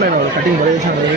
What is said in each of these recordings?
నేను కటింగ్ బరే చేశాను ఉంటుంది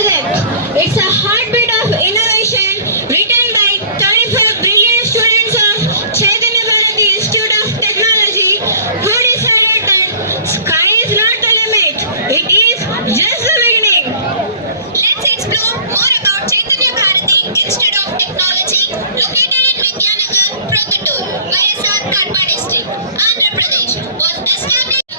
project. It's a heartbeat of innovation written by 35 brilliant students of Chaitanya Bharati Institute of Technology who decided that sky is not the limit. It is just the beginning. Let's explore more about Chaitanya Bharati Institute of Technology located in Vidyanagar, Prakatur, YSR Kadpa district, Andhra Pradesh was established.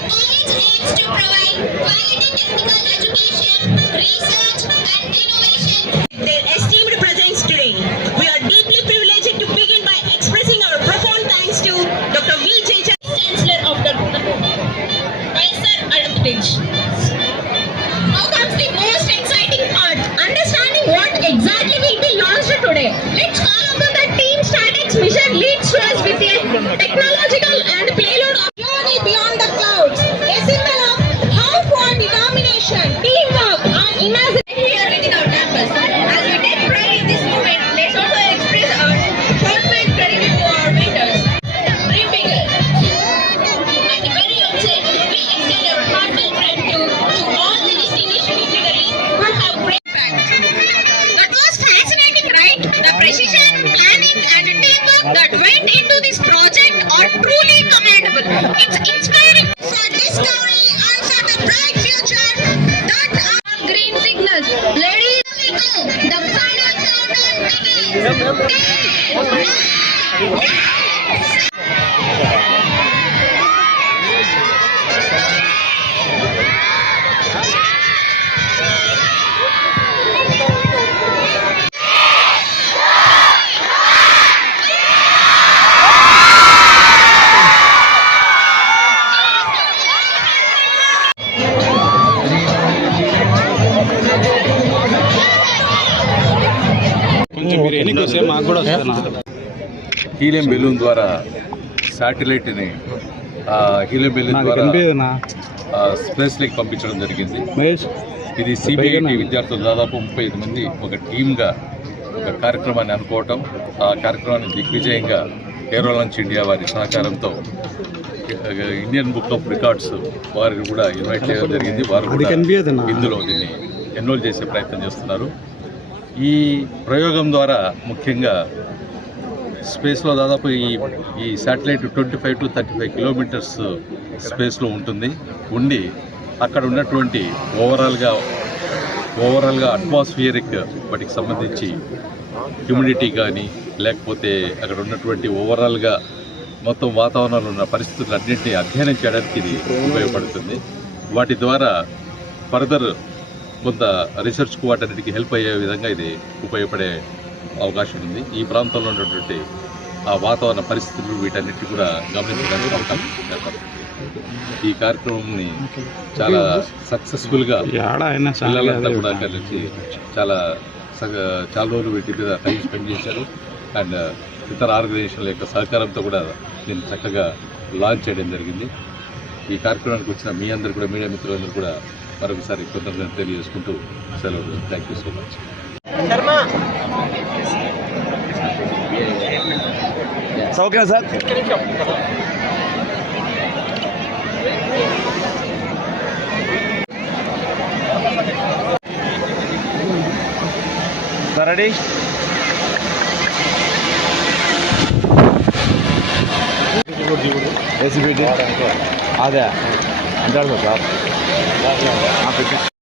To provide quality technical education, research and innovation Their esteemed presence today. We are deeply privileged to begin by expressing our profound thanks to Dr. V. J. Chancellor of the YSR Advantage. Now comes the most exciting part, understanding what exactly will be launched today. Let's call upon the team Statics Mission leads to with a technological planning and teamwork that went into this project are truly commendable. It's inspiring. For discovery and for the bright future that are green signals. Ladies, we go. The final countdown begins. Ten, nine, eight, helium balloon ద్వారా శాటిలైట్ని ఆ helium balloon ద్వారా ఆ, స్పేస్లోకి పంపించడం జరిగింది. మహేష్ ఇది CBIT విద్యార్థులు దాదాపు ముప్పై ఐదు మంది ఒక టీమ్గా ఒక కార్యక్రమాన్ని అనుకోవటం ఆ కార్యక్రమాన్ని దిగ్విజయంగా ఏరో లాంచ్ ఇండియా వారి సహకారంతో ఇండియన్ బుక్ ఆఫ్ రికార్డ్స్ వారిని కూడా ఇన్వైట్ చేయడం జరిగింది. వారు కూడా ఇందులో దీన్ని ఎన్రోల్ చేసే ప్రయత్నం చేస్తున్నారు. ఈ ప్రయోగం ద్వారా ముఖ్యంగా స్పేస్లో దాదాపు ఈ ఈ satellite twenty five to thirty five kilometres స్పేస్లో ఉంటుంది. ఉండి అక్కడ ఉన్నటువంటి ఓవరాల్గా ఓవరాల్గా అట్మాస్ఫియరిక్ వాటికి సంబంధించి హ్యూమిడిటీ కానీ లేకపోతే అక్కడ ఉన్నటువంటి ఓవరాల్గా మొత్తం వాతావరణంలో ఉన్న పరిస్థితులన్నింటినీ అధ్యయనం చేయడానికి ఇది ఉపయోగపడుతుంది. వాటి ద్వారా ఫర్దర్ కొంత రీసెర్చ్కు వాటన్నిటికీ హెల్ప్ అయ్యే విధంగా ఇది ఉపయోగపడే అవకాశం ఉంది. ఈ ప్రాంతంలో ఉన్నటువంటి ఆ వాతావరణ పరిస్థితులు వీటన్నిటి కూడా గమనించడానికి అవకాశం ఏర్పడుతుంది. ఈ కార్యక్రమంని చాలా సక్సెస్ఫుల్గా పిల్లలంతా కూడా కలిసి చాలా సగ- చాలా రోజులు వీటి మీద టైం స్పెండ్ చేశారు. అండ్ ఇతర ఆర్గనైజేషన్ల యొక్క సహకారంతో కూడా దీన్ని చక్కగా లాంచ్ చేయడం జరిగింది. ఈ కార్యక్రమానికి వచ్చిన మీ అందరు కూడా మీడియా మిత్రులందరూ కూడా మరొకసారి కృతజ్ఞతలు తెలియజేసుకుంటూ సెలవు థ్యాంక్ యూ సో మచ్ ఓకేనా సార్. రెడీ? ఏసీబీ అదే. అంటాడు సార్. Africa.